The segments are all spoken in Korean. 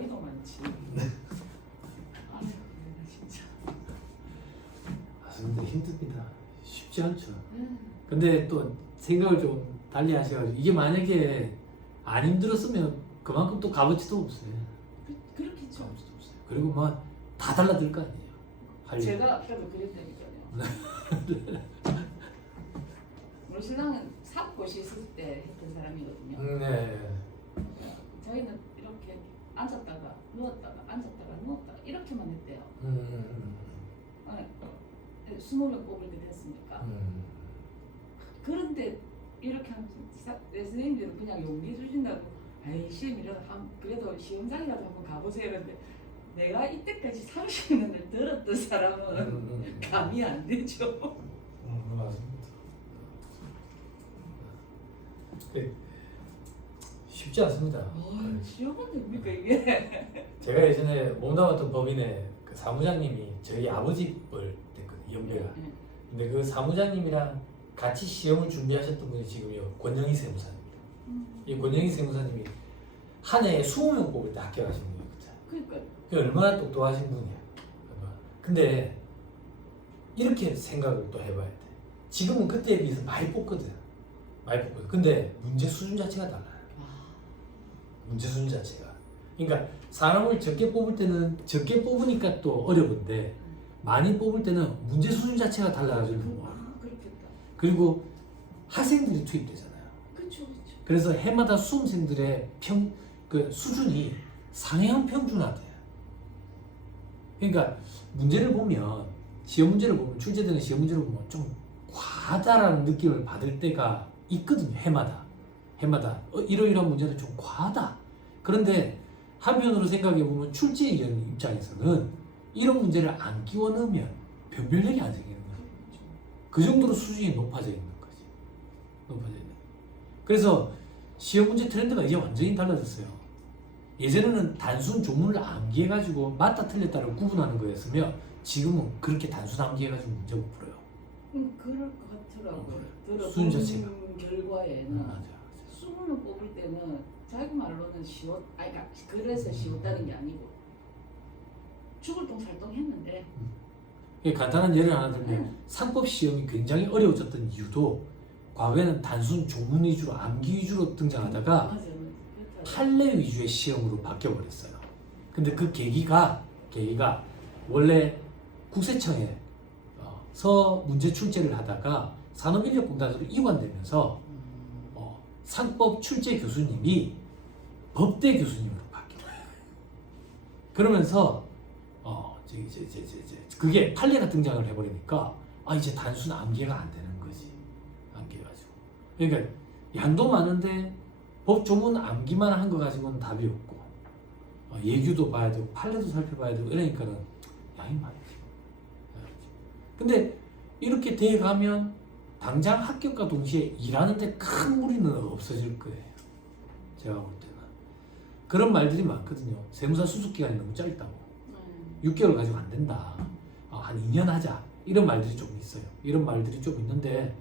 나이도 많지. 아유 진짜. 근데 힘듭니다. 쉽지 않죠. 근데 또 생각을 좀 달리 하셔가지고 이게 만약에 안 힘들었으면 그만큼 또 값어치도 없어요. 그렇겠죠. 값어치도 없어요. 그리고 뭐 다 달라들 거 아니에요. 할 제가 아까도 그랬다니까요. 우리 신랑은 삽꽃이 있을 때 했던 사람이거든요. 네. 저희는 이렇게 앉았다가 누웠다가 앉았다가 누웠다가 이렇게만 했대요. 20명 뽑을 때 됐으니까. 그런데 이렇게 하면 선생님들은 그냥 용기 주신다고 아이 시험이라도 그래도 시험장이라도 한번 가보세요. 그런데 내가 이때까지 30년을 들었던 사람은 감이 안 되죠. 맞습니다. 쉽지 않습니다. 시험은 됩니까 이게? 제가 예전에 몸담았던 법인의 그 사무장님이 저희 아버지 뻘 됐거든요. 연배가. 근데 그 사무장님이랑 같이 시험을 준비하셨던 분이 지금요 권영희 세무사입니다. 이 권영희 세무사님이 한 해에 20명 뽑을 때 합격하신 분이거든요. 그러니까. 얼마나 똑똑하신 분이야. 근데 이렇게 생각을 또 해봐야 돼. 지금은 그때에 비해서 많이 뽑거든. 많이 뽑거든. 근데 문제 수준 자체가 달라요. 문제 수준 자체가. 그러니까 사람을 적게 뽑을 때는 적게 뽑으니까 또 어려운데 많이 뽑을 때는 문제 수준 자체가 달라가지고 그렇겠다. 그리고 학생들이 투입되잖아요. 그렇죠. 그래서 해마다 수험생들의 그 수준이 상향 평준화돼요. 그러니까 문제를 보면 시험 문제를 보면 출제되는 시험 문제를 보면 좀 과하다라는 느낌을 받을 때가 있거든요. 해마다 이러이러한 문제는 좀 과하다. 그런데 한편으로 생각해 보면 출제위원 입장에서는 이런 문제를 안 끼워 넣으면 변별력이 안 생기는 거죠. 그 정도로 수준이 높아져 있는 거지. 높아져 있는. 그래서 시험 문제 트렌드가 이제 완전히 달라졌어요. 예전에는 단순 조문을 암기해가지고 맞다 틀렸다를 구분하는 거였으며 지금은 그렇게 단순 암기해가지고 문제 못 풀어요. 그럴 것 같더라고요. 수준 자체가. 결과에는 맞아. 20명 뽑을 때는 자기 말로는 그러니까 그래서 쉬웠다는 게 아니고 죽을 똥 살똥 했는데. 간단한 예를 하나 들면 상법 시험이 굉장히 어려워졌던 이유도 과거에는 단순 조문 위주로 암기 위주로 등장하다가 맞아요. 판례 위주의 시험으로 바뀌어버렸어요. 근데 그 계기가 원래 국세청에 서 문제 출제를 하다가 산업인력공단으로 이관되면서 상법 출제 교수님이 법대 교수님으로 바뀌어요. 그러면서 그게 판례가 등장을 해버리니까 이제 단순 암기가 안 되는 거지. 암기해가지고. 그러니까 양도 많은데 법 조문 암기만 한 거 가지고는 답이 없고 예규도 봐야 되고 판례도 살펴봐야 되고 이러니까는 양이 많지. 근데 이렇게 돼 가면 당장 합격과 동시에 일하는데 큰 무리는 없어질 거예요. 제가 볼 때는 그런 말들이 많거든요. 세무사 수습 기간이 너무 짧다고. 6개월 가지고 안 된다. 한 2년 하자. 이런 말들이 좀 있어요. 이런 말들이 좀 있는데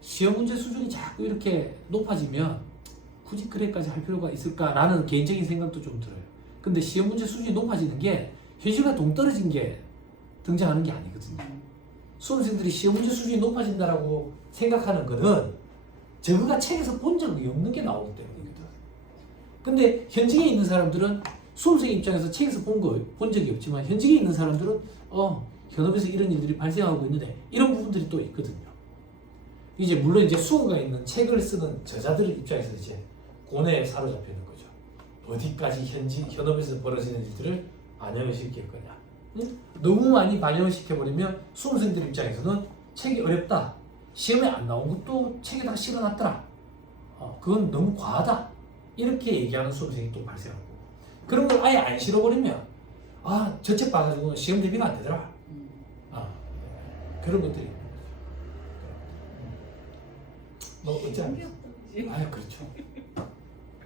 시험 문제 수준이 자꾸 이렇게 높아지면 굳이 그래까지 할 필요가 있을까라는 개인적인 생각도 좀 들어요. 근데 시험 문제 수준이 높아지는 게 현실과 동떨어진 게 등장하는 게 아니거든요. 수험생들이 시험 문제 수준이 높아진다라고 생각하는 거는 저거가 책에서 본 적이 없는 게 나오기 때문이거든. 근데 현직에 있는 사람들은 수험생 입장에서 책에서 본 적이 없지만 현직에 있는 사람들은 현업에서 이런 일들이 발생하고 있는데 이런 부분들이 또 있거든요. 이제 물론 이제 수호가 있는 책을 쓰는 저자들 입장에서 이제 고뇌에 사로잡히는 거죠. 어디까지 현업에서 벌어지는 일들을 반영을 시킬 거냐. 너무 많이 반영을 시켜버리면 수험생들 입장에서는 책이 어렵다. 시험에 안 나온 것도 책에다가 실어놨더라. 그건 너무 과하다. 이렇게 얘기하는 수험생이 또 발생하고 그런 걸 아예 안 실어버리면 저 책 봐가지고 시험 대비가 안 되더라. 그런 것들이 있는 거죠. 뭐 어찌 않겠어? 그렇죠.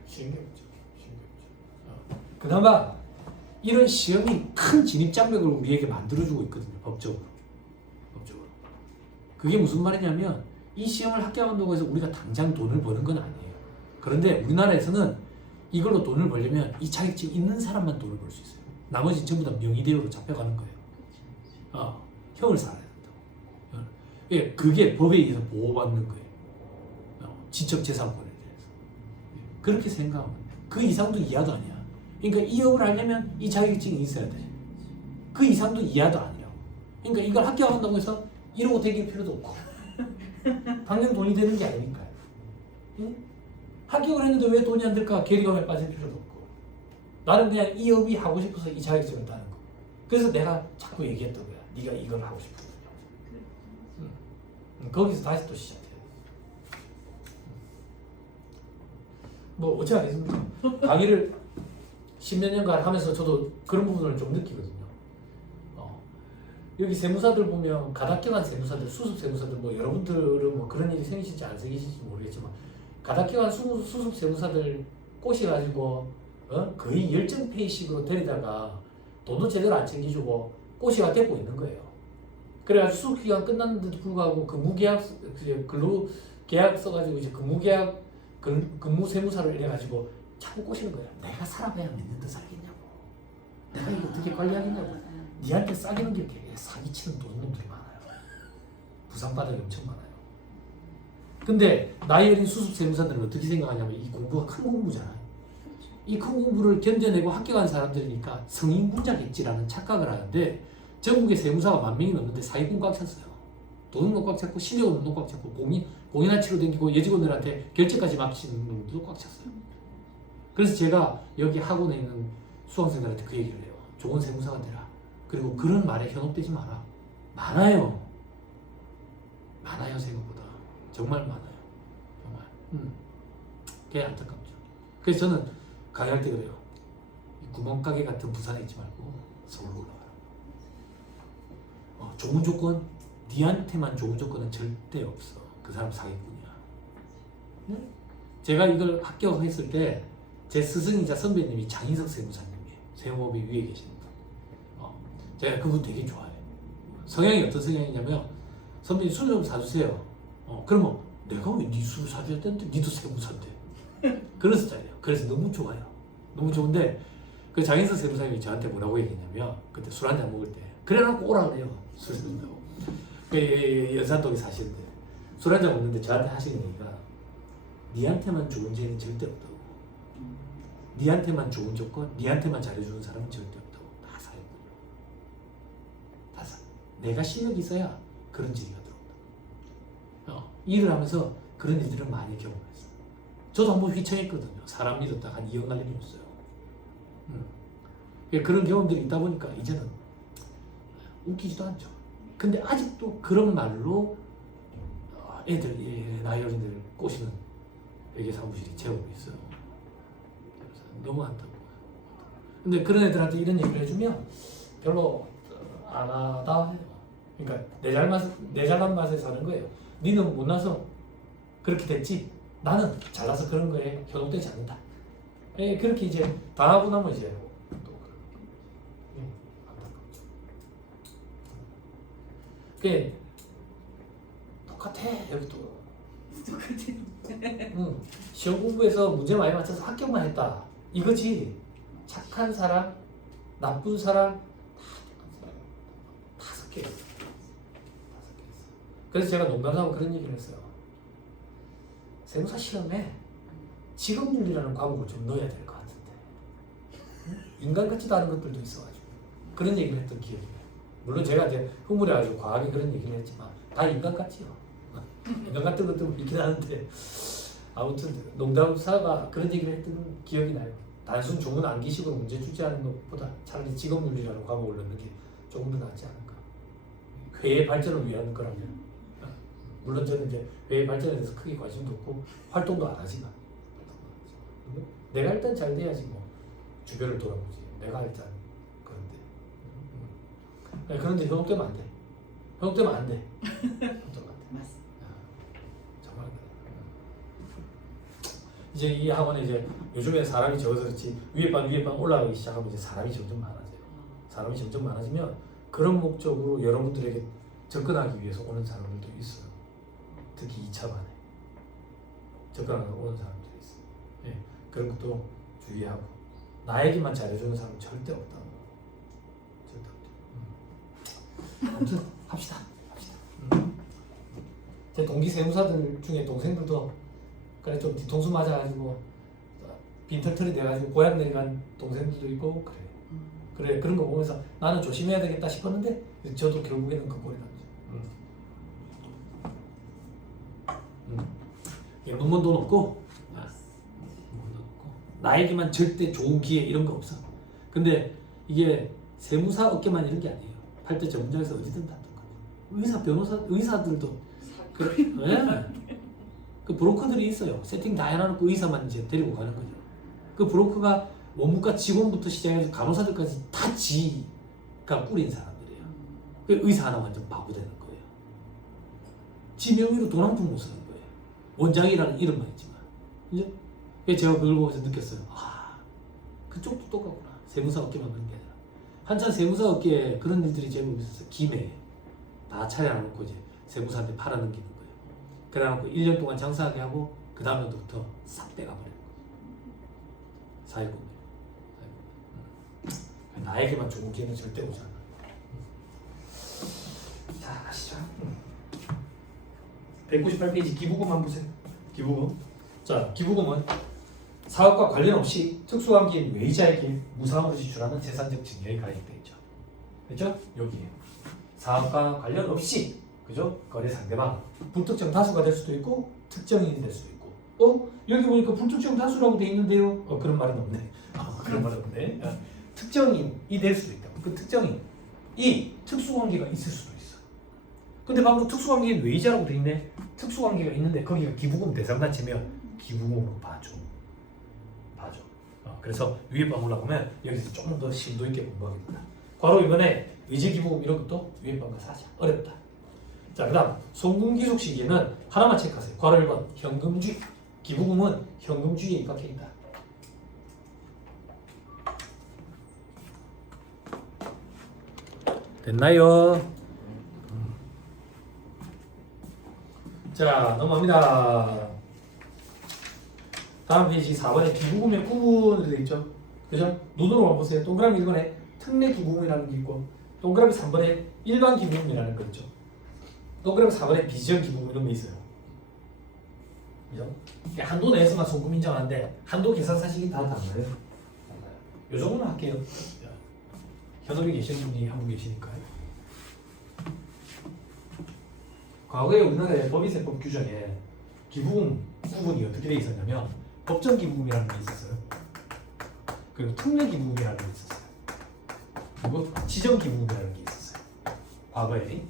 쉬운 게 없죠. 그나마 이런 시험이 큰 진입장벽을 우리에게 만들어주고 있거든요. 법적으로. 그게 무슨 말이냐면 이 시험을 합격한다고 해서 우리가 당장 돈을 버는 건 아니에요. 그런데 우리나라에서는 이걸로 돈을 벌려면 이 자격증 있는 사람만 돈을 벌 수 있어요. 나머지 전부 다 명의대우로 잡혀가는 거예요. 형을 살아야 된다고. 예, 그게 법에 의해서 보호받는 거예요. 지적재산권에 대해서. 그렇게 생각하면 돼요. 그 이상도 이하도 아니야. 그러니까 이 업을 하려면 이 자격증이 있어야 돼. 그 이상도 이하도 아니라고. 그러니까 이걸 합격한다고 해서 이러고 다닐 필요도 없고 당장 돈이 되는 게 아니니까요. 응? 합격을 했는데 왜 돈이 안 될까? 괴리감에 빠질 필요도 없고 나는 그냥 이 업이 하고 싶어서 이 자격증을 따는 거. 그래서 내가 자꾸 얘기했던 거야. 네가 이걸 하고 싶거든요. 거기서 다시 또 시작해요. 뭐 어찌 하겠습니까? 강의를 10몇 년간 하면서 저도 그런 부분을 좀 느끼거든요. 여기 세무사들 보면 가닥경한 세무사들, 수습 세무사들 뭐 여러분들은 뭐 그런 일이 생기실지 안 생기실지 모르겠지만 가닥경한 수습 세무사들 꼬시가지고 거의 열정페이식으로 데리다가 돈도 제대로 안 챙겨주고 꼬시가 되고 있는 거예요. 그래가지고 수습 기간 끝났는데도 불구하고 근무계약 써가지고 이제 근무계약 근무 세무사를 이래가지고 자꾸 꼬시는 거야. 내가 살아봐야 몇 년 더 살겠냐고. 내가 이거 어떻게 관리하겠냐고. 니한테 싸게 넘길게. 사기치는 도둑놈들이 많아요. 부상바닥이 엄청 많아요. 근데 나이 어린 수습 세무사들은 어떻게 생각하냐면 이 공부가 큰 공부잖아요. 이 큰 공부를 견뎌내고 합격한 사람들이니까 성인군자겠지라는 착각을 하는데 전국에 세무사가 10,000명이 넘는데 사기꾼 꽉 찼어요. 도둑놈 꽉 찼고 시대원놈 꽉 찼고 공인한 치로 댕기고 여직원들한테 결제까지 맡기시는 놈들도 꽉 찼어요. 그래서 제가 여기 학원에 있는 수강생들한테 그 얘기를 해요. 좋은 세무사가 되라. 그리고 그런 말에 현혹되지 마라. 많아요. 많아요 생각보다. 정말 많아요. 정말. 그게 안타깝죠. 그래서 저는 강의할 때 그래요. 이 구멍가게 같은 부산에 있지 말고 서울로 올라가라. 좋은 조건, 니한테만 좋은 조건은 절대 없어. 그 사람 사기꾼이야. 제가 이걸 합격했을 때 제 스승이자 선배님이 장인석 세무사님이에요. 세무법인 위에 계시는 분. 제가 그분 되게 좋아해요. 성향이 어떤 성향이냐면 선배님 술 좀 사주세요. 그러면 내가 왜 네 술 사줘야 되는데 니도 세무사인데. 그런 스타일이에요. 그래서 너무 좋아요. 너무 좋은데 그 장인석 세무사님이 저한테 뭐라고 얘기했냐면 그때 술 한잔 먹을 때 그래놓고 오라 그래요. 술 먹는다고. 연산동에 사시는데 술 한잔 먹는데 저한테 하시는 얘기가 니한테만 좋은 죄는 절대 없다고. 니한테만 좋은 조건, 니한테만 잘해주는 사람은 절대 없다고. 다 사기꾼이야. 다 사. 내가 실력이 있어야 그런 지리가 들어온다. 일을 하면서 그런 일들을 많이 경험했어. 저도 한번 휘청했거든요. 사람 믿었다 한 2억 날림이었어요. 그런 경험들이 있다 보니까 이제는 웃기지도 않죠. 근데 아직도 그런 말로 애들, 나이 어린들 꼬시는 회계사무실이 제법 있어요. 그래서 너무 안타까워요. 근데 그런 애들한테 이런 얘기를 해주면 별로 안 하다 해요. 그러니까 내 잘난 맛에 사는 거예요. 니는 못나서 그렇게 됐지? 나는 잘나서 그런 거에 현혹되지 않는다. 그렇게 이제 당하고 나면 이제 또 안타깝죠. 그게 똑같아. 여기 또 시험 공부해서 문제 많이 맞춰서 합격만 했다 이거지. 착한 사람, 나쁜 사람 다 섞여 있어. 그래서 제가 농담하고 그런 얘기를 했어요. 세무사 시험에 직업윤리라는 과목을 좀 넣어야 될 것 같은데 인간 같지도 않은 것들도 있어가지고 그런 얘기를 했던 기억이 나요. 물론 제가 이제 흥분해가지고 과하게 그런 얘기를 했지만 다 인간 같지요. 인간 같은 것도 있긴 하는데 아무튼 농담사가 그런 얘기를 했던 기억이 나요. 단순 조문 암기식으로 문제 출제하는 것보다 차라리 직업윤리라는 과목을 넣는 게 조금 더 낫지 않을까. 회의 발전을 위한 거라면. 물론 저는 이제 회의 발전에 대해서 크게 관심도 없고 활동도 안 하지만 내가 일단 잘 돼야지 뭐 주변을 돌아보지. 내가 일단 그런데 현혹되면 안 돼. 현혹되면 안 돼. 맞습니다. 정말 그래. 이제 이 학원에 이제 요즘에 사람이 적어서 그렇지 위에 방 올라가기 시작하면 이제 사람이 점점 많아져요. 사람이 점점 많아지면 그런 목적으로 여러분들에게 접근하기 위해서 오는 사람들도 있어요. 특히 2차반에 접근하러 오는 사람들이 있어요. 그런 것도 주의하고 나에게만 잘해주는 사람은 절대 없다. 절대 없다. 아무튼 합시다. 제 동기 세무사들 중에 동생들도 그래 좀 뒤통수 맞아가지고 빈털털이 돼가지고 고향 내려간 동생들도 있고 그래 그런 거 보면서 나는 조심해야 되겠다 싶었는데 저도 결국에는 그 꼴이 났죠. 눈먼 돈 없고 나에게만 절대 좋은 기회 이런 거 없어. 근데 이게 세무사 업계만 이런 게 아니에요. 8대 전문장에서 어디든 다 똑같아요. 의사, 변호사, 의사들도 그 브로커들이 있어요. 세팅 다 해놔놓고 의사만 이제 데리고 가는 거죠. 그 브로커가 원무과 직원부터 시작해서 간호사들까지 다 지가 꾸린 사람들이에요. 그 의사 하나 완전 바보 되는 거예요. 지 명의로 돈 한 푼 못 쓰는 거예요. 원장이라는 이름만 있지만. 이제 제가 그걸 보면서 느꼈어요. 아, 그쪽도 똑같구나. 세무사 업계만 그런 게 아니라. 한참 세무사 업계에 그런 일들이 제법 있었어요. 김해 다 차려놓고 이제 세무사한테 팔아넘기는 거예요. 그래갖고 1년 동안 장사하게 하고 그 다음부터 싹 빼가버리는 거예요. 사회공헌. 나에게만 좋은 기회는 절대 오지 않아. 자, 가시죠. 198페이지 기부금 한번 보세요. 기부금. 자, 기부금은 사업과 관련 없이 특수관계인 외의자에게 무상으로 지출하는 재산적 증여에 가입되어 있죠. 그렇죠? 여기에요. 사업과 관련 없이, 그죠? 거래 상대방 불특정 다수가 될 수도 있고 특정인이 될 수도 있고. 여기 보니까 불특정 다수라고 돼 있는데요. 그런 말은 없네. 그런 말은 없네. 특정인이 될 수도 있다. 그 특정인이 특수관계가 있을 수도 있어. 근데 방금 특수관계인 외의자라고 돼 있네. 특수관계가 있는데 거기가 기부금 대상단체면 기부금으로 봐줘. 그래서 위에 방 올라가면 여기서 조금 더 심도 있게 공부하겠다. 과로 이번에 의제기부금 이런 것도 위에 방과 사실 어렵다. 자, 그 다음 송금기속 시기에는 하나만 체크하세요. 과로 1번 현금주의. 기부금은 현금주의에 입각해 있다. 됐나요? 자, 넘어갑니다. 다음 페이지 4번에 기부금의 구분으로 되어 있죠. 그죠? 눈으로만 보세요. 동그라미 1번에 특례 기부금이라는 게 있고, 동그라미 3번에 일반 기부금이라는 거 있죠. 동그라미 4번에 비지정 기부금 이런 게 있어요. 그죠? 한도 내에서만 송금 인정하는데 한도 계산 사실이 다 달라요. 요 정도는 할게요. 현업에 계시는 분이 한 분 계시니까요. 과거에 우리나라의 법인세법 규정에 기부금 구분이 어떻게 되어 있었냐면 법정 기부금이라는 게 있었어요. 그리고 특례 기부금이라는 게 있었어요. 그리고 지정 기부금이라는 게 있었어요. 과거에.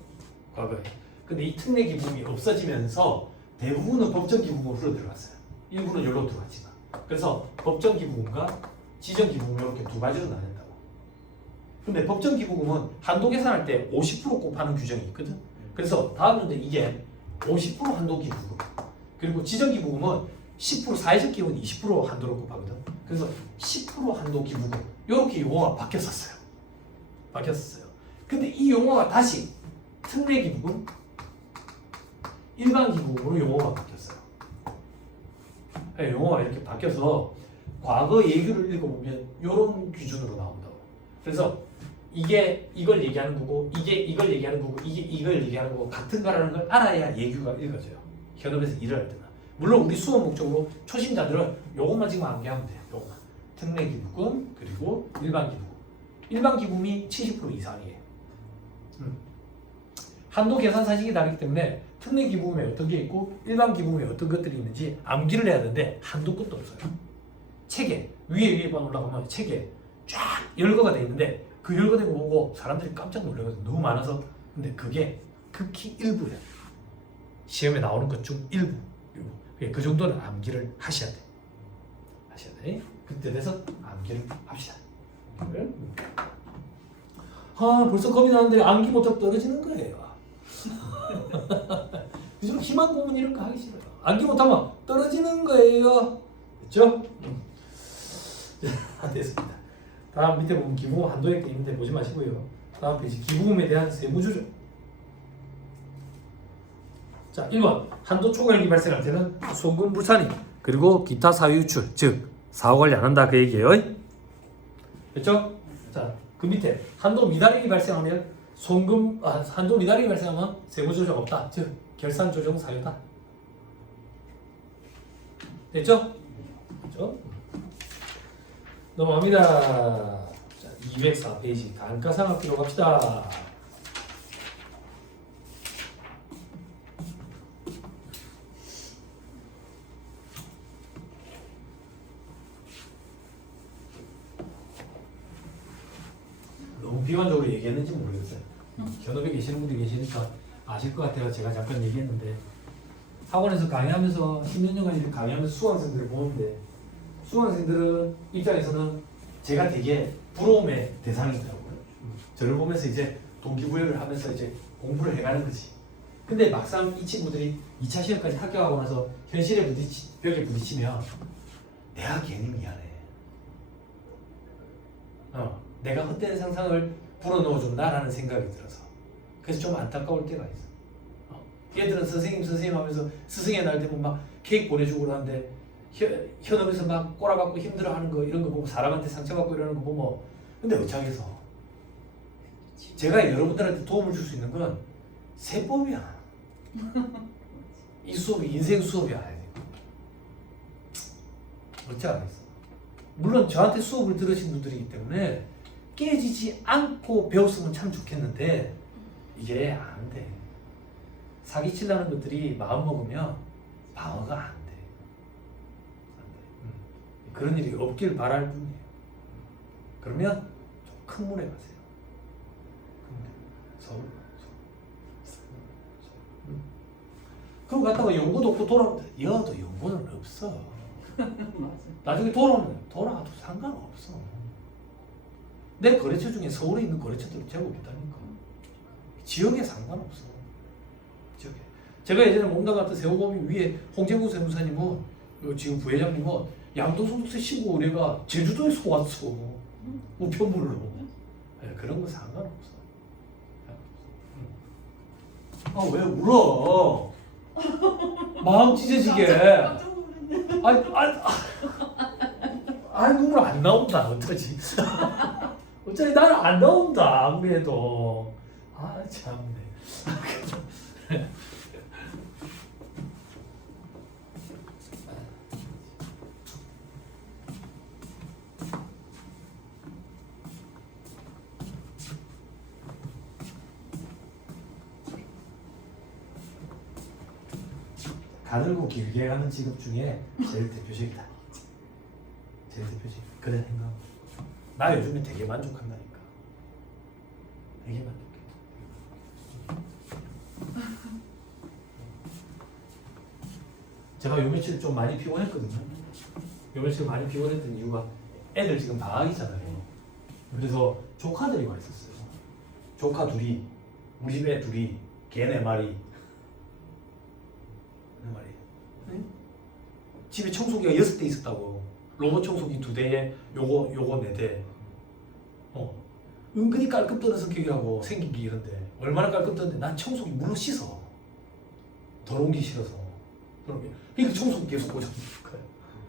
근데 이 특례 기부금이 없어지면서 대부분은 법정 기부금으로 들어갔어요. 일부는 여기로 들어갔지만. 그래서 법정 기부금과 지정 기부금 이렇게 두 가지로 나뉜다고. 근데 법정 기부금은 한도 계산할 때 50% 곱하는 규정이 있거든. 그래서 다음 문제 이게 50% 한도 기부금. 그리고 지정 기부금은 10% 사회적 기부는 20% 한도로 곱하거든. 그래서 10% 한도 기부금 이렇게 용어가 바뀌었어요. 근데 이 용어가 다시 특례 기부금, 일반 기부금으로 용어가 바뀌었어요. 용어가 이렇게 바뀌어서 과거 얘기를 읽어보면 이런 기준으로 나온다고. 그래서 이게 이걸 얘기하는 거고, 이게 이걸 얘기하는 거고, 이게 이걸 얘기하는 거고 같은 거라는 걸 알아야 예규가 읽어져요. 현업에서 일을 할 때는. 물론 우리 수업 목적으로 초심자들은 요것만 지금 암기하면 돼요. 요것만. 특례 기부금 그리고 일반 기부금. 일반 기부금이 70% 이상이에요. 한도 계산 사식이 다르기 때문에 특례 기부금에 어떤 게 있고 일반 기부금에 어떤 것들이 있는지 암기를 해야 되는데 한도 끝도 없어요. 책에 위에만 올라가면 책에 쫙 열거가 돼 있는데 그 열거된 거 보고 사람들이 깜짝 놀라거든요. 너무 많아서. 근데 그게 극히 일부예요. 시험에 나오는 것 중 일부. 그 정도는 암기를 하셔야 돼. 그때 돼서 암기를 합시다. 벌써 겁이 나는데 암기 못하고 떨어지는 거예요. 요즘 희망 고문 이런 거 하기 싫어요. 암기 못하면 떨어지는 거예요. 됐죠? 됐습니다. 다음 밑에 보면 기부금 한도액 있는데 보지 마시고요. 다음 페이지 기부금에 대한 세부 조정. 자, 1번 한도 초과액이 발생할 때는 송금 불산임 그리고 기타 사유 유출, 즉 사후 관리 안 한다 그 얘기예요. 됐죠? 자, 그 밑에 한도 미달액이 발생하면 한도 미달액이 발생하면 세무 조정 없다. 즉 결산 조정 사유다. 됐죠? 됐죠? 넘어갑니다. 자, 204페이지 단가상각비로 갑시다. 너무 비관적으로 얘기했는지 모르겠어요. 현업에 계시는 분들이 계시니까 아실 것 같아요. 제가 잠깐 얘기했는데 학원에서 강의하면서 10년 정도 이렇게 강의하면서 수강생들을 보는데 수강생들은 입장에서는 제가 되게 부러움의 대상이더라고요. 저를 보면서 이제 동기부여를 하면서 이제 공부를 해가는 거지. 근데 막상 이 친구들이 2차 시험까지 합격하고 나서 현실에 벽에 부딪히면 내가 괜히 미안해. 내가 헛된 상상을 불어넣어준다라는 생각이 들어서 그래서 좀 안타까울 때가 있어. 얘들은 선생님 하면서 스승의 날 되면 막 케이크 보내주고 그러는데 현업에서 막 꼬라박고 힘들어하는 거 이런 거 보고 사람한테 상처받고 이러는 거 보면 근데 어쩌겠어. 제가 여러분들한테 도움을 줄 수 있는 건 세법이야. 이 수업이 인생 수업이 아니야. 그렇지 않겠어. 물론 저한테 수업을 들으신 분들이기 때문에 깨지지 않고 배웠으면 참 좋겠는데 이게 안 돼. 사기치려는 것들이 마음 먹으면 방어가 안 돼. 그런 일이 없길 바랄 뿐이에요. 그러면 좀 큰 물에 가세요. 서울. 그럼 갔다가 연구도 없고 돌아오면 여도 연구는 없어. 나중에 돌아와도 상관없어. 내 거래처 중에 서울에 있는 거래처들이 제법 있다니까. 지역에 상관없어. 지역에. 제가 예전에 몸담 같은 세우범위 위에 홍재구 세무사님은 지금 부회장님은 양도소득세 15 의뢰가 제주도에서 왔어. 우편물로. 네, 그런 거 상관없어. 아 왜 울어? 마음 찢어지게. 눈물 안 나온다. 어쩌지? 어차피 나는 안 나온다. 아무리 해도. 참네. 가늘고 길게 가는 직업 중에 제일 대표적이다. 제일 대표적. 그래 생각. 나 요즘에 되게 만족한다니까. 되게 만족해. 제가 요 며칠 좀 많이 피곤했거든요. 요 며칠 많이 피곤했던 이유가 애들 지금 방학이잖아요. 그래서 조카들이 와 있었어요. 조카 둘이, 우리 집 애 둘이, 개 4마리. 집에 청소기가 6대 있었다고. 로봇 청소기 2대에 요거 4대. 은근히 깔끔 떠는 성격이라고 생긴 게 이런데 얼마나 깔끔 떠는데 난 청소기 물로 씻어. 더러운 게 싫어서. 그러니까 청소기 계속 꽂아.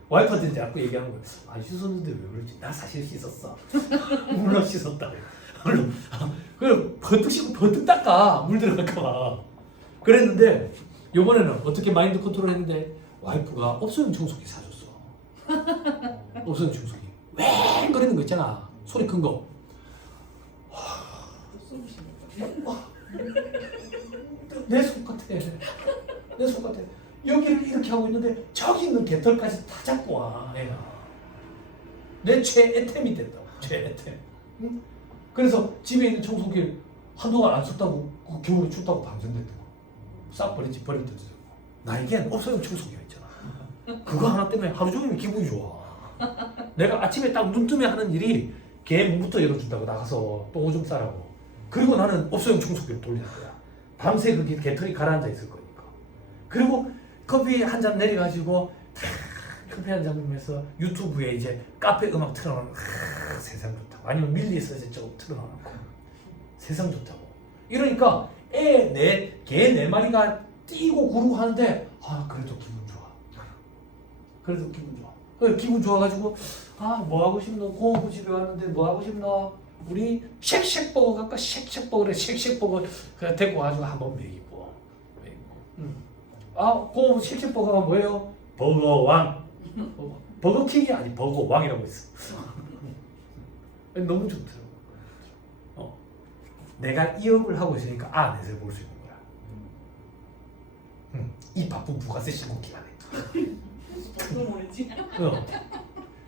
와이프한테 자꾸 얘기하는 거야. 씻었는데 왜 그러지? 나 사실 씻었어. 물로 씻었다. 그래 버뜩 씻고 버뜩 닦아. 물 들어갈까 봐. 그랬는데 요번에는 어떻게 마인드 컨트롤 했는데 와이프가 없어용 청소기 사줬어. 없어용 청소기. 웽 거리는 거 있잖아. 소리 큰 거. 내 손 같아. 내 손 같아. 여기를 이렇게 하고 있는데 저기 있는 개털까지 다 잡고 와. 내 최애템이 됐다고. 최애템. 응? 그래서 집에 있는 청소기를 한동안 안 썼다고 그 겨울에 춥다고 방전됐다고. 싹 버리던데. 나에겐 없어용 청소기가 있잖아. 그거 하나 때문에 하루 종일 기분이 좋아. 내가 아침에 딱 눈 뜨면 하는 일이 개 문부터 열어준다고 나가서 똥 오줌 싸라고. 그리고 나는 없어용 청소기를 돌리는 거야. 밤새 그 개털이 가라앉아 있을 거니까. 그리고 커피 한 잔 내려가지고 커피 한 잔 먹으면서 유튜브에 이제 카페 음악 틀어놓으면 세상 좋다고. 아니면 밀리에서 이제 조금 틀어놓고 세상 좋다고. 이러니까 개 4마리가 뛰고 구르고 하는데 그래도 기분 좋아. 그래도 기분 좋아. 기분 좋아가지고 뭐 하고 싶노? 고부 집에 왔는데 뭐 하고 싶노? 우리 쉑쉑버거 갈까? 쉑쉑버거래. 쉑쉑버거 그냥 데리고 가지고 한번 먹이고. 고부 쉑쉑버거가 뭐예요? 버거왕. 버거킹이 아니 버거왕이라고 있어. 너무 좋더라고. 내가 이 업을 하고 있으니까 내세를 볼 수 있는 거야. 이 바쁜 부가세 신고 기간에. 또 모르지.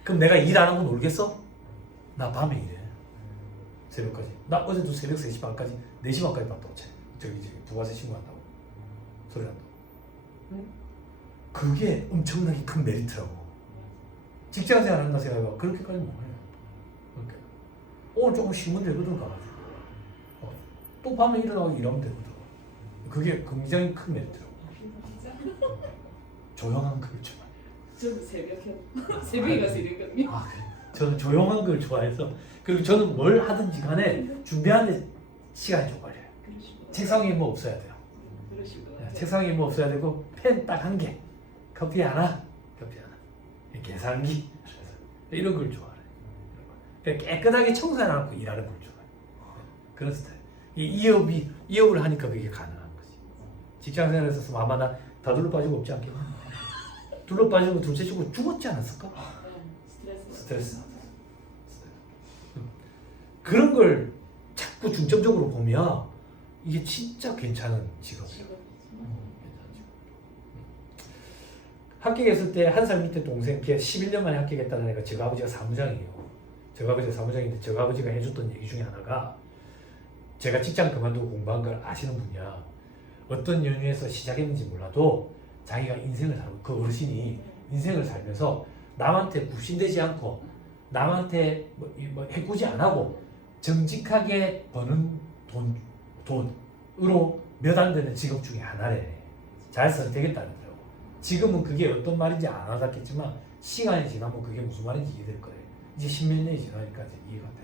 그럼 내가 일 안 하고 놀겠어? 나 밤에 일해. 새벽까지. 나 어제도 새벽 3시 반까지 4시 반까지 봤다고. 저기 부가세 신고한다고. 소리 난다고. 그게 엄청나게 큰 메리트라고. 직장 생활 한다 생각해봐. 그렇게까지 못 해. 그러니까. 오늘 조금 쉬면 되거든 가가지고. 또 밤에 일어나고 일하면 되거든. 그게 굉장히 큰 메리트라고. 진짜? 조용한 걸 좋아해. 저도 새벽에 가서 이랬거든요. 그래. 저는 조용한 걸 좋아해서 그리고 저는 뭘 하든지 간에 준비하는데 시간이 좀 걸려요. 책상 위에 뭐 없어야 돼요. 책상 위에 뭐 없어야 되고 펜 딱 한 개, 커피 하나, 계산기 이런 걸 좋아해요. 깨끗하게 청소해놓고 일하는 걸 좋아해요. 그런 스타일. 이 업을 하니까 그게 가능한 거지. 직장생활에서 아마 나 다 둘러 빠지고 없지 않겠냐? 둘러 빠지고 둘째 치고 죽었지 않았을까? 스트레스. 그런 걸 자꾸 중점적으로 보면 이게 진짜 괜찮은 직업이에요. 합격했을 때 한 살 밑에 동생 걔 11년 만에 합격했다는 애가 저희 아버지가 사무장이에요. 저희 아버지가 사무장인데 저희 아버지가 해줬던 얘기 중에 하나가 제가 직장 그만두고 공부한 걸 아시는 분이야. 어떤 연유에서 시작했는지 몰라도 자기가 인생을 살고 그 어르신이 인생을 살면서 남한테 불신되지 않고 남한테 뭐 해코지 안 하고 정직하게 버는 돈으로 몇 안 되는 직업 중에 하나래. 잘 선택했다는데요. 지금은 그게 어떤 말인지 안 와닿겠지만 시간이 지나면 그게 무슨 말인지 이해될 거예요. 이제 10몇 년이 지나니까 이제 이해가 돼.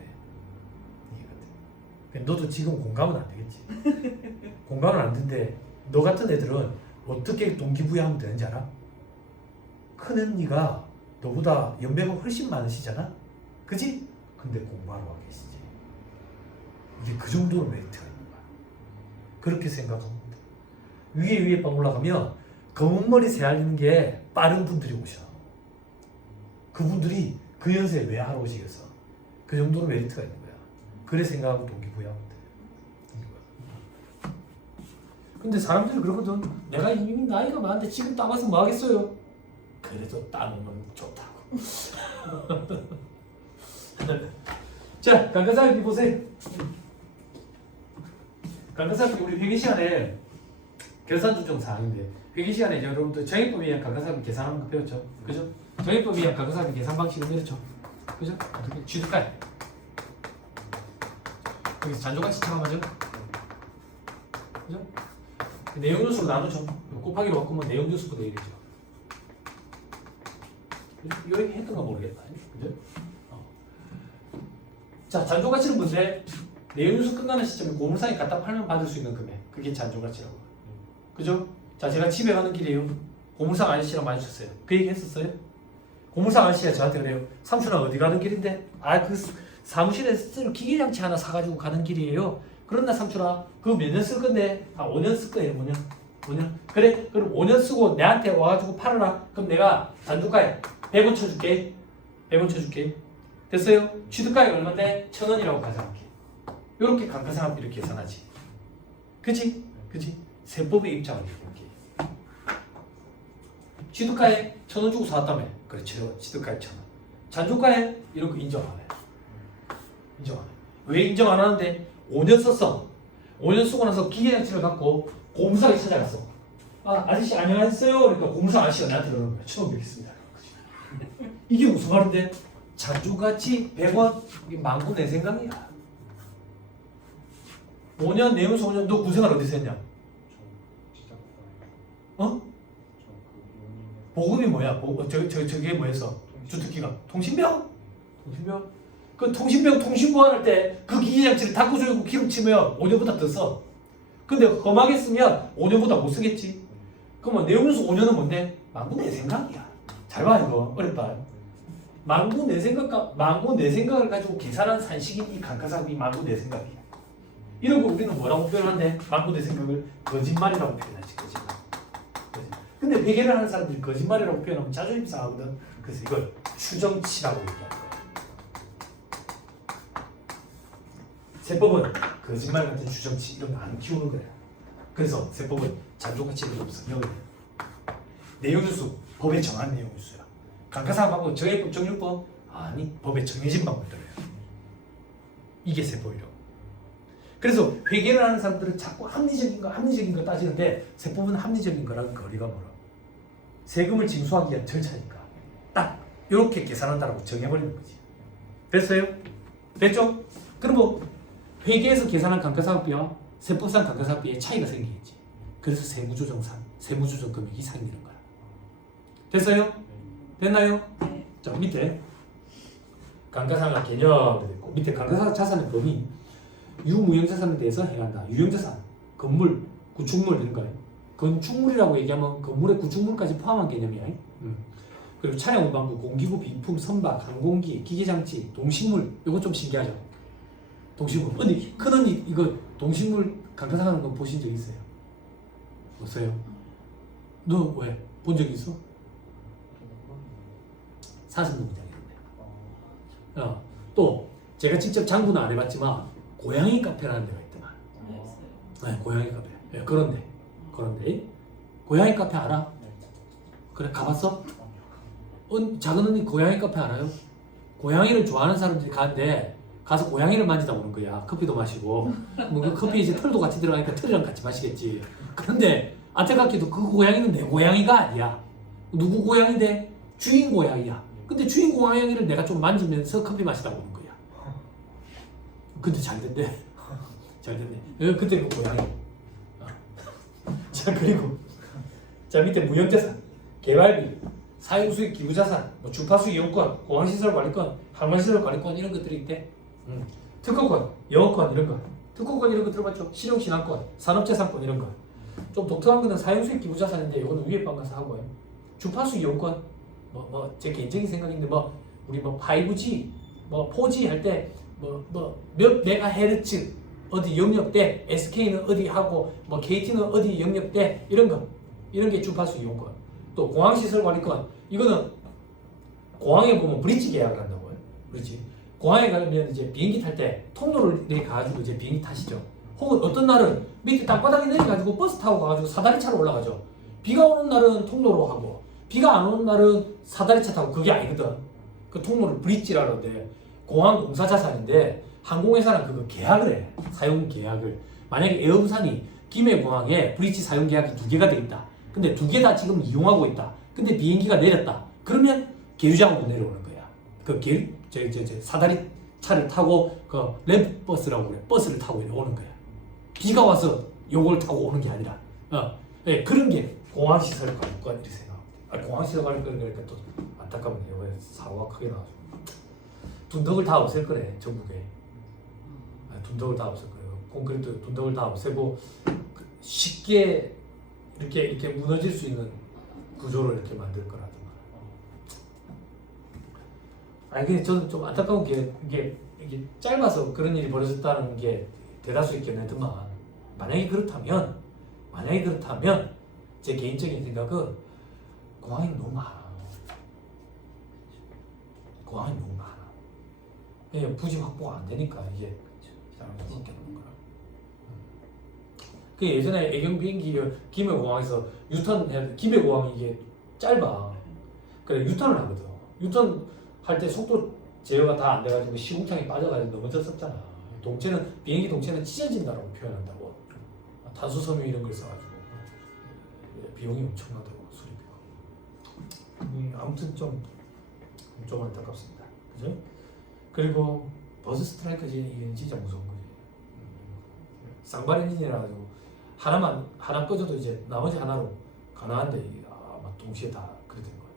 너도 지금 공감은 안 되겠지. 공감은 안 되는데 너 같은 애들은 어떻게 동기부여하면 되는지 알아? 큰 언니가 너보다 연배가 훨씬 많으시잖아? 그지? 근데 공부하러 와 계시지. 이게 그 정도로 메리트가 있는 거야. 그렇게 생각합니다. 위에 방 올라가면 검은 머리 새알리는 게 빠른 분들이 오셔. 그분들이 그 연세에 왜 하러 오시겠어? 그 정도로 메리트가 있는 거야. 그래 생각하고 동기부여하면 돼. 근데 사람들이 그러거든. 내가 이미 나이가 많은데 지금 따가서 뭐 하겠어요? 그래도 따놓으면 좋다고. 자, 강가사학비 보세요. 강가사학비 우리 회계 시간에 결산준정 사항인데 회계 시간에 여러분들 정액법에 의한 강가사학비 계산하는 거 배웠죠? 그죠? 정액법에 의한 강가사학비 계산 방식을 내렸죠? 그죠? 어떻게 취득가액 여기서 잔존가치 차감하죠? 그죠? 내용 요소로 나누죠. 곱하기로 바꾸면 내용 요소보다 1이죠. 이거 했던 거 모르겠다. 그죠? 자, 잔존가치는 뭔데? 내용 요소 끝나는 시점에 고물상에 갖다 팔면 받을 수 있는 금액. 그게 잔존가치라고. 그죠? 자, 제가 집에 가는 길이에요. 고물상 아저씨랑 마주쳤어요. 그 얘기 했었어요? 고물상 아저씨가 저한테 그래요. 삼촌아 어디 가는 길인데? 그 사무실에 쓸 기계장치 하나 사가지고 가는 길이에요. 그런다 삼촌아. 그거 몇 년 쓸 건데? 5년 쓸 거예요. 5년. 그래? 그럼 5년 쓰고 내한테 와가지고 팔아라. 그럼 내가 잔존가에 100원 쳐줄게. 100원 쳐줄게. 됐어요? 취득가액 얼마인데? 1,000원이라고 가져갈게. 요렇게 감가상각비 이렇게 계산하지. 그치? 세법의 입장을 이렇게. 취득가액 1,000원 주고 사왔다며. 그렇죠. 취득가액 1,000원. 잔존가액 이렇게 인정 안 해. 왜 인정 안 하는데? 5년 썼어. 5년 쓰고 나서 기계장치를 갖고 고무상에 찾아갔어. 아저씨 안녕하세요. 그러니까 고무상 아저씨가 나한테 그러는 거야. 처음 뵙겠습니다. 이게 무슨 말인데? 잔존가치 100원 이게 망고 내 생각이야. 5년 내면서 5년 너 군생활 어디서 했냐? 보급이 뭐야? 저게 뭐였어? 주특기가 통신병? 그 통신병 통신보안할 때 그 기계장치를 닦고 주고 기름치면 5년보다 더 써. 근데 험하게 쓰면 5년보다 못 쓰겠지. 그러면 내용요소 5년은 뭔데? 망고 내 생각이야. 잘 봐 이거. 어렵다. 망고 내 생각을 가지고 계산한 산식인 이 감가상각이 망고 내 생각이야. 이런 거 우리는 뭐라고 표현하는데 망고 내 생각을 거짓말이라고 표현하지. 거짓말. 근데 회계를 하는 사람들이 거짓말이라고 표현하면 자존심 상하거든. 그래서 이걸 추정치라고 얘기하는 거야. 세법은 거짓말 같은 추정치 이런 거 안 키우는 거야. 그래서 세법은 잔존가치가 없어. 여기 내용유수 법에 정한 내용유수야. 감가상각하고 정해법, 정률법 아니 법에 정해진 방법들이에요. 이게 세법이라고. 그래서 회계를 하는 사람들은 자꾸 합리적인 거 따지는데 세법은 합리적인 거랑 거리가 멀어. 세금을 징수하기 위한 절차니까 딱 이렇게 계산한다라고 정해버리는 거지. 됐어요? 됐죠? 그럼 뭐 회계에서 계산한 감가상각비와 세법상 감가상각비의 차이가 생기겠지. 그래서 세무조정상, 세무조정 금액이 상기되는 거야. 됐어요? 됐나요? 네. 자, 밑에 감가상각 개념이 있고 밑에 감가상각 자산의 범위 유무형자산에 대해서 행한다. 유형자산, 건물, 구축물 이런 거예요. 건축물이라고 얘기하면 건물의 구축물까지 포함한 개념이야. 그리고 차량 운반부, 공기구, 비품, 선박, 항공기, 기계장치, 동식물 이거 좀 신기하죠? 동식물. 근데 큰 언니 이거 동식물 감가상각하는 거 보신 적 있어요? 없어요? 너 왜? 본 적 있어? 사슴농장이던데. 또 제가 직접 장부는 안 해봤지만 고양이 카페라는 데가 있더만. 네, 고양이 카페. 네, 그런데 고양이 카페 알아? 그래 가봤어? 작은 언니 고양이 카페 알아요? 고양이를 좋아하는 사람들이 가는데 가서 고양이를 만지다 오는 거야. 커피도 마시고 뭐 그 커피 이제 털도 같이 들어가니까 털이랑 같이 마시겠지. 그런데 안타깝게도 그 고양이는 내 고양이가 아니야. 누구 고양인데? 주인 고양이야. 근데 주인 고양이를 내가 좀 만지면서 커피 마시다 오는 거야. 근데 잘 됐네. 잘 됐네. 그때 그 고양이. 자 그리고 자 밑에 무형자산, 개발비, 사용수익 기부자산, 뭐 주파수 이용권, 공항시설 관리권, 항만시설 관리권 이런 것들이 있대. 특허권, 영어권 이런 거. 특허권 이런 거 들어봤죠? 실용신한권, 산업재산권 이런 거. 좀 독특한 거는 사용수익 기부자산인데 이거는 위에 방 가서 하고요. 주파수 이용권, 제 개인적인 생각인데 우리 5G, 4G 할 때 몇 메가헤르츠 어디 영역대, SK는 어디 하고 KT는 어디 영역대 이런 게 주파수 이용권. 또 공항시설 관리권 이거는 공항에 보면 브릿지 계약을 한다고요. 브릿지. 공항에 가면 이제 비행기 탈 때 통로를 가가지고 이제 비행기 타시죠. 혹은 어떤 날은 밑에 땅바닥에 내려가지고 버스 타고 가가지고 사다리차로 올라가죠. 비가 오는 날은 통로로 하고 비가 안 오는 날은 사다리차 타고 그게 아니거든. 그 통로를 브릿지라 그러는데 공항 공사 자산인데 항공회사랑 그거 계약을 해. 사용 계약을. 만약에 에어부산이 김해공항에 브릿지 사용 계약이 2개가 돼 있다. 근데 2개 다 지금 이용하고 있다. 근데 비행기가 내렸다. 그러면 계류장으로 내려오는 거야. 그 사다리 차를 타고 그 램프버스라고 그래. 버스를 타고 오는 거야. 비가 와서 요걸 타고 오는 게 아니라. 네, 그런 게 공항시설 관리권 이렇게 생각합니다. 공항시설 관리권 그러니까 또 안타깝네요. 이번에 사고가 크게 나가지고 둔덕을 다 없앨 거래 전국에. 둔덕을 다 없앨 거예요. 콘크리트 둔덕을 다 없애고 쉽게 이렇게 무너질 수 있는 구조를 이렇게 만들 거라든가. 이게 저는 좀 안타까운 게 이게 짧아서 그런 일이 벌어졌다는 게 대다수 있겠네지만 만약에 그렇다면 제 개인적인 생각은 공항이 너무 많아. 공항이 너무 많아. 예, 부지 확보가 안 되니까 이게 사람들이 그렇게 하는 거라. 그 예전에 애경 비행기 김해공항에서 김해공항이 이게 짧아. 그래 유턴을 하거든. 유턴 할 때 속도 제어가 다 안 돼가지고 시궁창이 빠져가지고 넘어졌었잖아. 비행기 동체는 찢어진다라고 표현한다고. 탄수섬유 이런 걸 써가지고 비용이 엄청나더라고 수리비가. 아무튼 좀 안타깝습니다. 그죠? 그리고 버스 스트라이크 이게 진짜 무서운 거지. 쌍발 엔진이라 가지고 하나 꺼져도 이제 나머지 하나로 가능한데 아마 동시에 다 그렇게 된 거예요.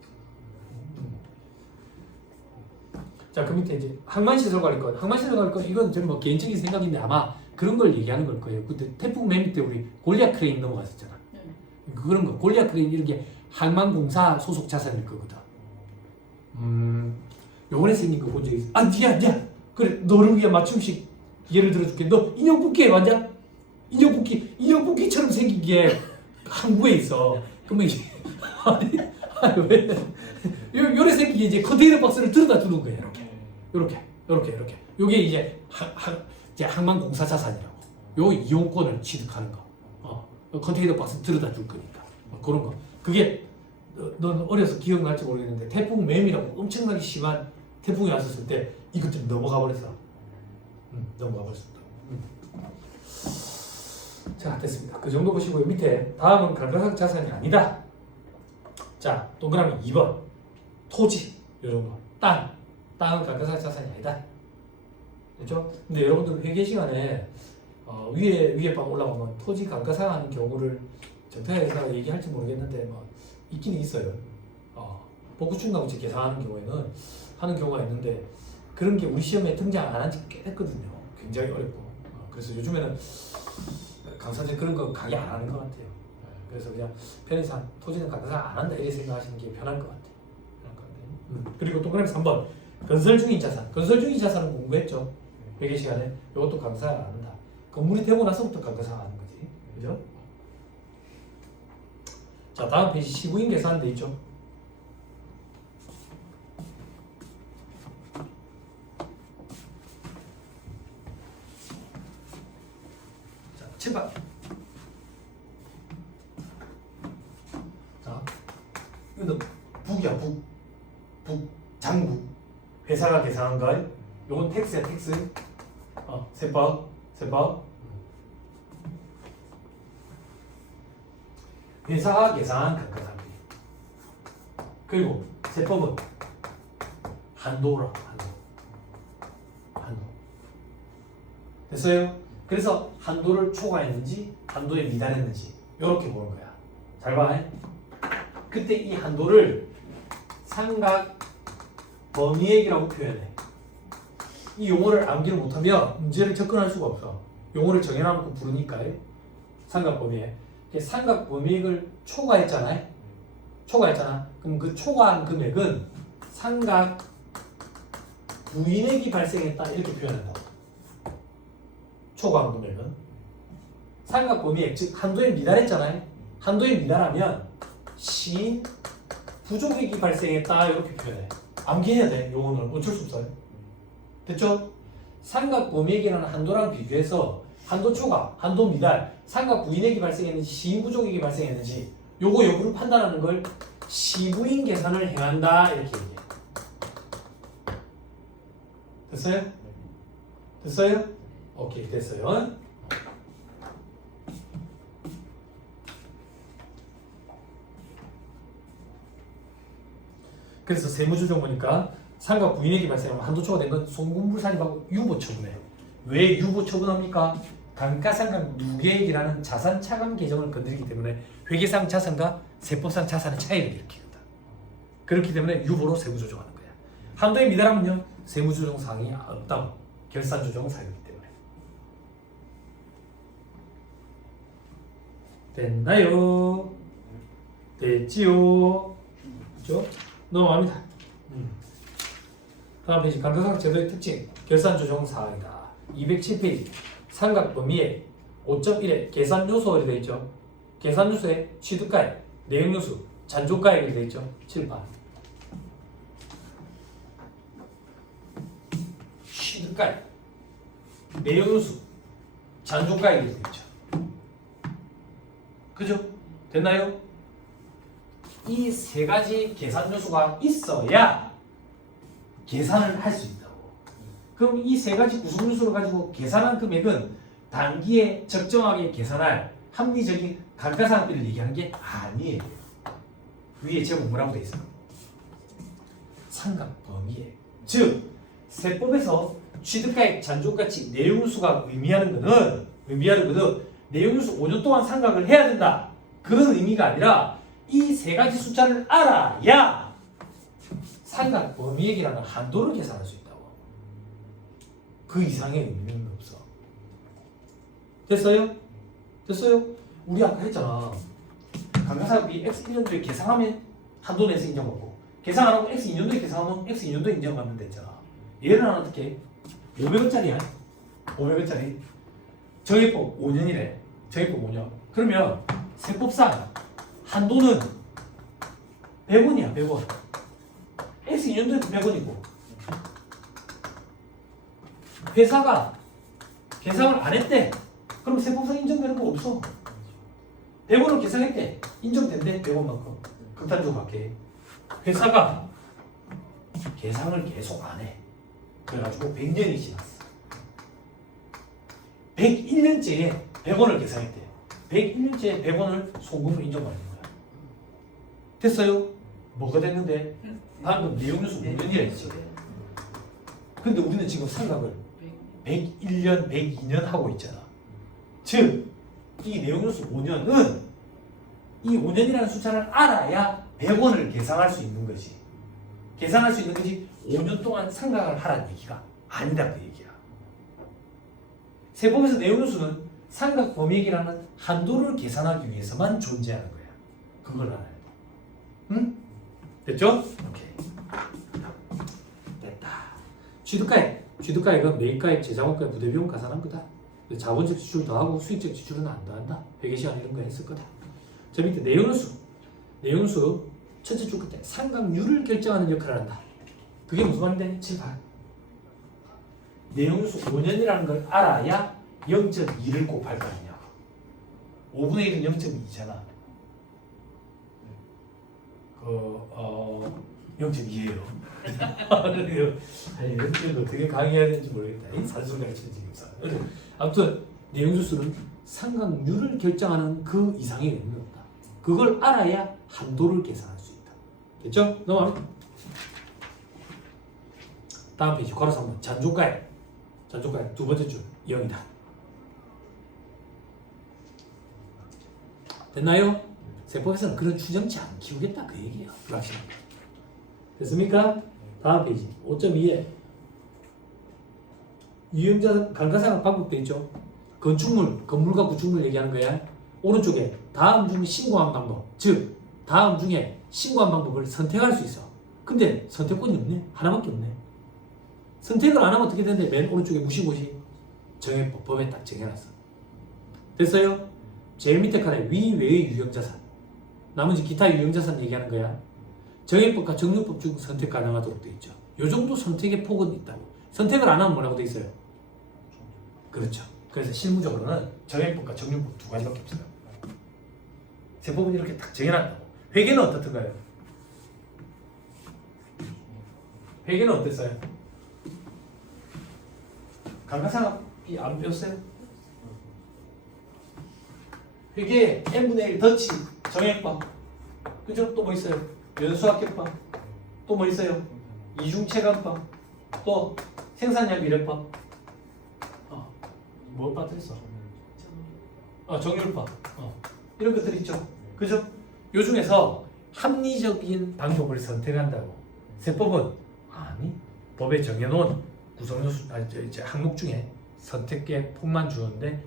자, 그 밑에 이제 항만시설 관리권. 항만시설 관리권 이건 좀 개인적인 생각인데 아마 그런 걸 얘기하는 걸 거예요. 그때 태풍 맨 밑에 우리 골리앗 크레인 넘어갔었잖아. 그런 거 골리앗 크레인 이런 게 항만공사 소속 자산일 거거든. 요번에 생긴 거 본 적 있어? 아, 니야. 그래, 너를 위한 맞춤식 예를 들어줄게. 너 인형 뽑기에 맞냐? 인형 뽑기처럼 생긴 게 항구에 있어. 그러면 이제 아니 왜? 요래 생긴 게 이제 컨테이너 박스를 들어다 주는 거예요. 이렇게. 요게 이제 이제 항만공사 자산이라고. 요 이용권을 취득하는 거. 컨테이너 박스 들어다 줄 거니까. 그런 거. 그게 넌 어려서 기억날지 모르겠는데 태풍 매미라고 엄청나게 심한 태풍이 왔었을 때 이것 좀 넘어가 버렸어. 넘어가 버렸습니다. 자, 됐습니다. 그 정도 보시고요. 밑에 다음은 감가상 자산이 아니다. 자, 동그라미 2번 토지 요 정도. 땅은 감가상 자산이 아니다. 됐죠? 근데 여러분들 회계 시간에 위에 방 올라가면 토지 감가상 하는 경우를 정타에서 얘기할지 모르겠는데 뭐 있긴 있어요. 복구충당부채 계산하는 경우에는 하는 경우가 있는데 그런 게 우리 시험에 등장 안 한 지 꽤 됐거든요. 굉장히 어렵고. 그래서 요즘에는 강사들 그런 거 강의 안 하는 것 같아요. 그래서 그냥 편의상 토지는 감가상 안 한다 이렇게 생각하시는 게 편할 것 같아요. 그리고 동그라미 3번 건설 중인 자산. 건설 중인 자산은 공부했죠. 회계 시간에. 이것도 감가상 안 한다. 건물이 되고 나서부터 감가상 하는 거지. 그죠? 자, 다음 페이지 시부인 계산돼 있죠. 자, 7번. 자, 이거 북이야, 북. 장부. 회사가 계산한 거. 요건 텍스야, 텍스. 세법. 회사가 계산한 감가상비. 그리고 세법은 한도라. 한도. 됐어요? 그래서 한도를 초과했는지 한도에 미달했는지 이렇게 보는 거야. 잘 봐. 그때 이 한도를 삼각 범위액이라고 표현해. 이 용어를 암기를 못하면 문제를 접근할 수가 없어. 용어를 정해놓고 부르니까. 삼각 범위액. 삼각 범위액을 초과했잖아. 그럼 그 초과한 금액은 삼각 부인액이 발생했다 이렇게 표현한다. 초과한 금액은 삼각 범위액, 즉 한도에 미달했잖아요. 한도에 미달하면 시 부족액이 발생했다 이렇게 표현해. 암기해야 돼. 용어는 어쩔 수 없어요. 됐죠? 삼각 범위액이라는 한도랑 비교해서 한도 초과, 한도 미달, 삼각 부인액이 발생했는지 시인 부족액이 발생했는지 요거 여부를 판단하는 걸 시부인 계산을 행한다 이렇게 얘기해. 됐어요? 오케이, 됐어요. 그래서 세무조정 보니까 삼각 부인액이 발생하면 한도 초과된 건 송금불산입하고 유보처분해. 왜 유보처분합니까? 감가상각 누계액이라는 자산 차감 계정을 건드리기 때문에 회계상 자산과 세법상 자산의 차이를 일으키거든. 그렇기 때문에 유보로 세무조정하는 거야. 한도에 미달하면요 세무조정 사항이 없다고. 결산조정은 사유이기 때문에. 됐나요? 됐지요? 그렇죠? 넘어갑니다. 다음 페이지 감가상 제도의 특징 결산조정 사항이다. 207페이지 삼각 범위에 5.1에 계산 요소가 되어 있죠. 계산 요소에 취득가액, 내용 요소, 잔존가액이 되어 있죠. 7번. 취득가액, 내용 요소, 잔존가액이 되어 있죠. 그죠? 됐나요? 이 세 가지 계산 요소가 있어야 계산을 할 수 있다고. 그럼 이 세 가지 구성 요소를 가지고 계산한 금액은 단기에 적정하게 계산할 합리적인 감가상각비를 얘기하는 게 아니에요. 위에 제목 뭐라고 돼 있어요? 삼각 범위액. 즉 세법에서 취득가액, 잔존가치, 내용요소가 의미하는 거는 내용요소 5년 동안 삼각을 해야 된다. 그런 의미가 아니라 이 세 가지 숫자를 알아야 삼각 범위액이라는 한도를 계산할 수 있다고. 그 이상의 의미는 없어. 됐어요? 우리 아까 했잖아. 감가상각비 X 1년도에 계산하면 한도 내서 인정받고 계산 안 하고 x 2년도에 계산하면 x 2년도에 인정받는 됐잖아. 얘를 하나 어떻게 500원짜리야. 500원짜리. 정액법 5년이래. 정액법 5년. 그러면 세법상 한도는 100원이야. 100원. x 2년도에도 100원이고 회사가 계산을 안 했대. 그럼 세법상 인정되는 거 없어. 100원을 계산했대. 인정된대. 100원만큼. 극단적으로 갈게. 회사가 계산을 계속 안 해. 그래가지고 100년이 지났어. 101년째에 100원을 계산했대. 101년째에 100원을 송금으로 인정받는 거야. 됐어요? 뭐가 됐는데? 방금 내용요소 5년이라 했지. 근데 우리는 지금 생각을 101년, 102년 하고 있잖아. 즉, 이 내용요소 5년은 이 5년이라는 숫자를 알아야 100원을 계산할 수 있는 거지. 계산할 수 있는 거지 5년 동안 생각을 하라는 얘기가 아니다 그 얘기야. 세법에서 내용요소는 삼각 범위액이라는 한도를 계산하기 위해서만 존재하는 거야. 그걸 알아야 돼. 응? 됐죠? 오케이. 됐다. 취득가액은 매입가액, 재작업가액, 부대비용 가산한 거다. 자본적 지출 더하고 수익적 지출은 안 더한다. 회계시간 이런 거 했을 거다. 저 밑에 내용수 첫째 줄 끝에 삼각률을 결정하는 역할을 한다. 그게 무슨 말인데? 7, 8. 내용수 5년이라는 걸 알아야 0.2를 곱할 거 아니냐고. 5분의 1은 0.2잖아. 0.2예요. 아니, 이거 되게 강의해야 되는지 모르겠다. 이 산술 가르치는 지금사. 아무튼 내용수는 삼각률을 결정하는 그 이상의 의미가 없다. 그걸 알아야 한도를 계산할 수 있다. 됐죠? 넘어갑니다. 다음 페이지 걸어서 한번 잔존가액 두 번째 줄 0이다. 됐나요? 세법에서는 그런 추정치 안 키우겠다 그 얘기예요. 불확실한 거. 됐습니까? 다음 페이지 5.2에 유형자 감가상각 방법도 있죠. 건물과 구축물 얘기하는 거야. 오른쪽에 다음 중 신고한 방법, 즉 다음 중에 신고한 방법을 선택할 수 있어. 근데 선택권이 없네. 하나밖에 없네. 선택을 안 하면 어떻게 되는데 맨 오른쪽에 무신고시 정액법 법에 딱 정해놨어. 됐어요? 제일 밑에 칸에 위외의 유형자산, 나머지 기타 유형자산 얘기하는 거야. 정액법과 정률법 중 선택 가능하도록 돼 있죠. 요 정도 선택의 폭은 있다고. 선택을 안 하면 뭐라고 돼 있어요? 그렇죠. 그래서 실무적으로는 정액법과 정률법 두 가지밖에 없어요. 세법은 이렇게 딱 정해놨다고. 회계는 어떻던가요? 회계는 어땠어요? 감가상각이 안 배웠어요? 회계 n분의 1 더치 정액법. 그죠? 또 뭐 있어요? 연수학계법. 또 뭐 있어요? 이중체감법. 또 생산량 비례법. 뭘 빠뜨렸어? 정률법. 이런 것들 있죠. 그죠? 요 중에서 합리적인 방법을 선택한다고. 세법은 아니, 법에 정해놓은 구성요소, 항목 중에 선택의 폭만 주는데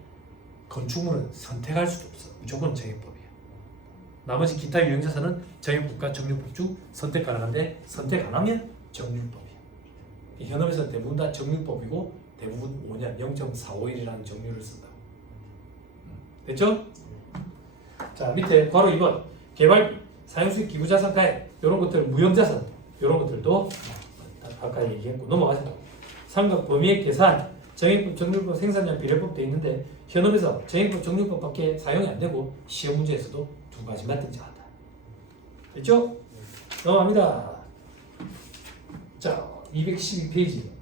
건축물은 선택할 수도 없어. 무조건 정액법이야. 나머지 기타 유형자산은 정액법과 정률법 중 선택 가능한데 선택 안 하면 정률법이야. 현업에서 대부분 다 정률법이고 대부분 5년 0.451이라는 정률을 쓴다고. 됐죠? 자, 밑에 괄호 2번 개발비, 사용수익 기부자산가액 이런 것들, 무형자산 이런 것들도 아까 얘기했고 넘어가세요. 삼각 범위액 계산, 정액법, 정률법, 생산량 비례법 돼 있는데 현업에서 정액법, 정률법밖에 사용이 안 되고 시험 문제에서도 두 가지만 등장한다. 됐죠? 넘어갑니다. 자, 212페이지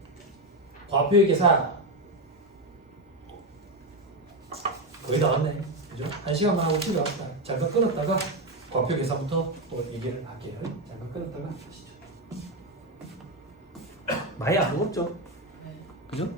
과표의 계산 거의 다 왔네. 그죠? 1시간만 하고 집에 갑시다. 잠깐 끊었다가 과표 계산부터 또 얘기를 할게요. 잠깐 끊었다가 하시죠. 많이 안 무겁죠? 네. 그죠?